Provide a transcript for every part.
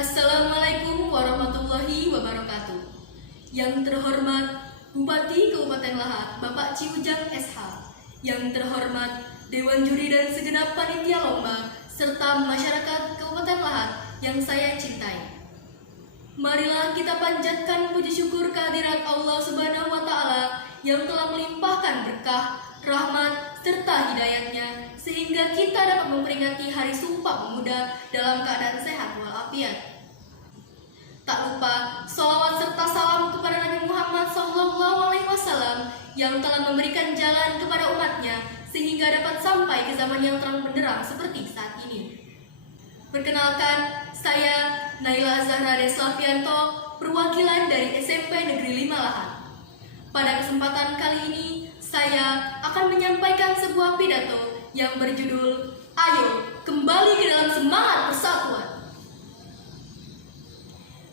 Assalamualaikum warahmatullahi wabarakatuh. Yang terhormat Bupati Kabupaten Lahat, Bapak Ciujang SH. Yang terhormat Dewan Juri dan segenap panitia lomba, serta masyarakat Kabupaten Lahat yang saya cintai. Marilah kita panjatkan puji syukur kehadirat Allah Subhanahu wa Ta'ala yang telah melimpahkan berkah, rahmat, serta hidayatnya, sehingga kita dapat memperingati Hari Sumpah Pemuda dalam keadaan sehat walafiat. Tak lupa sholawat serta salam kepada Nabi Muhammad SAW yang telah memberikan jalan kepada umatnya sehingga dapat sampai ke zaman yang terang benderang seperti saat ini. Perkenalkan, saya Naila Zahra Deslavianto, perwakilan dari SMP Negeri 5 Lahat. Pada kesempatan kali ini, saya akan menyampaikan sebuah pidato yang berjudul Ayo Kembali ke Dalam Semangat Persatuan.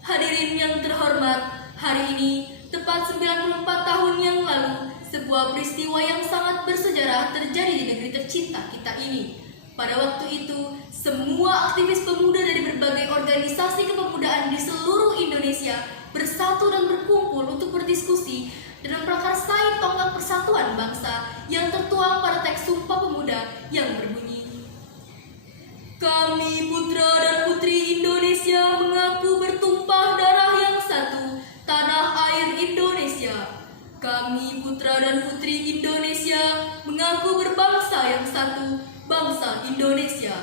Hadirin yang terhormat, hari ini tepat 94 tahun yang lalu, sebuah peristiwa yang sangat bersejarah terjadi di negeri tercinta kita ini. Pada waktu itu, semua aktivis pemuda dari berbagai organisasi kepemudaan di seluruh Indonesia bersatu dan berkumpul untuk berdiskusi dan memprakarsai tonggak persatuan bangsa yang tertuang pada teks Sumpah Pemuda yang berbunyi, "Kami putra dan putri Indonesia mengaku bertumpah darah yang satu, tanah air Indonesia. Kami putra dan putri Indonesia mengaku berbangsa yang satu, bangsa Indonesia.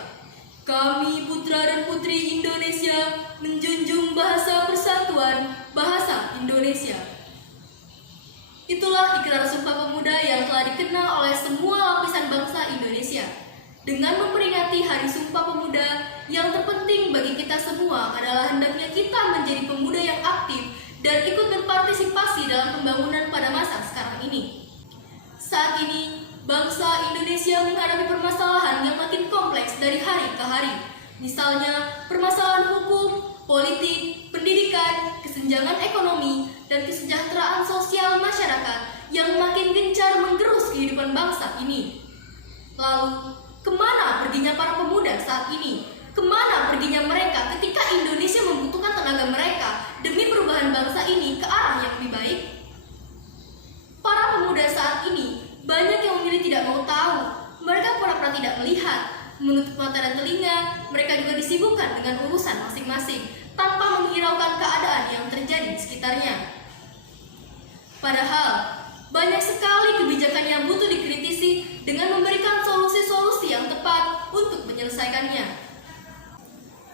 Kami putra dan putri Indonesia menjunjung bahasa persatuan, bahasa Indonesia." Itulah ikrar Sumpah Pemuda yang telah dikenal oleh semua lapisan bangsa Indonesia. Dengan memperingati Hari Sumpah Pemuda, yang terpenting bagi kita semua adalah hendaknya kita menjadi pemuda yang aktif dan ikut berpartisipasi dalam pembangunan pada masa sekarang ini. Saat ini, bangsa Indonesia menghadapi permasalahan yang makin kompleks dari hari ke hari. Misalnya, permasalahan hukum, politik, pendidikan, kesenjangan ekonomi, dan kesejahteraan sosial masyarakat yang makin gencar menggerus kehidupan bangsa ini. Lalu, kemana perginya para pemuda saat ini? Kemana perginya mereka ketika Indonesia membutuhkan tenaga mereka demi perubahan bangsa ini ke arah yang lebih baik? Para pemuda saat ini banyak yang memilih tidak mau tahu. Mereka pura-pura tidak melihat, menutup mata dan telinga. Mereka juga disibukkan dengan urusan masing-masing tanpa menghiraukan keadaan yang terjadi di sekitarnya. Padahal, banyak sekali kebijakan yang butuh dikritisi dengan memberikan solusi-solusi yang tepat untuk menyelesaikannya.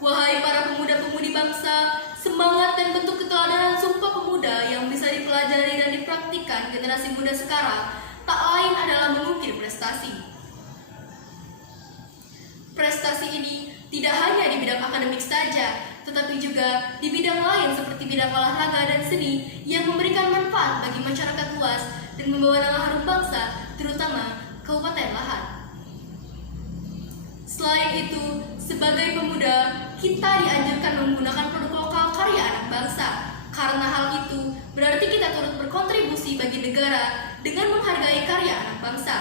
Wahai para pemuda-pemudi bangsa, semangat dan bentuk keteladanan Sumpah Pemuda yang bisa dipelajari dan dipraktikkan generasi muda sekarang tak lain adalah mengukir prestasi. Prestasi ini tidak hanya di bidang akademik saja, tetapi juga di bidang lain seperti bidang olahraga dan seni yang memberikan manfaat bagi masyarakat luas dan membawa nama harum bangsa, terutama Kabupaten Lahat. Selain itu, sebagai pemuda, kita dianjurkan menggunakan produk lokal karya anak bangsa. Karena hal itu berarti kita turut berkontribusi bagi negara dengan menghargai karya anak bangsa.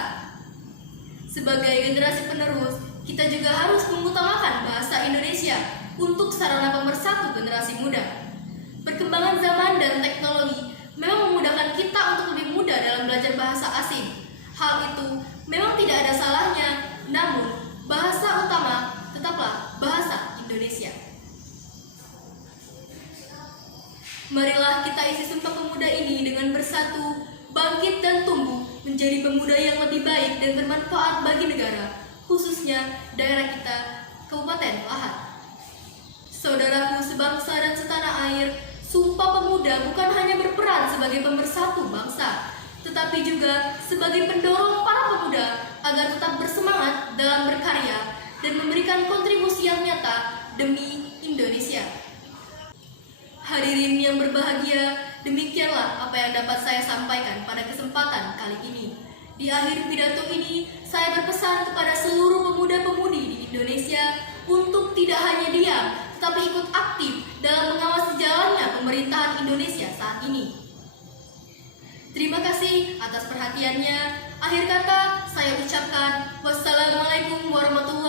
Sebagai generasi penerus, kita juga harus mengutamakan bahasa Indonesia untuk sarana pemersatu generasi muda. Perkembangan zaman dan teknologi memang memudahkan kita untuk lebih mudah dalam belajar bahasa asing. Hal itu memang tidak ada salahnya, namun bahasa utama tetaplah bahasa Indonesia. Marilah kita isi Sumpah Pemuda ini dengan bersatu, bangkit dan tumbuh menjadi pemuda yang lebih baik dan bermanfaat bagi negara, khususnya daerah kita, Kabupaten Lahat. Saudaraku sebangsa dan setanah air, Sumpah Pemuda bukan hanya berperan sebagai pemersatu bangsa, tetapi juga sebagai pendorong para pemuda agar tetap bersemangat dalam berkarya dan memberikan kontribusi yang nyata demi Indonesia. Hadirin yang berbahagia, demikianlah apa yang dapat saya sampaikan pada kesempatan kali ini. Di akhir pidato ini, saya berpesan kepada seluruh pemuda-pemudi di Indonesia untuk tidak hanya diam, tetapi ikut aktif dalam mengawasi jalannya pemerintahan Indonesia saat ini. Terima kasih atas perhatiannya. Akhir kata, saya ucapkan wassalamualaikum warahmatullahi wabarakatuh.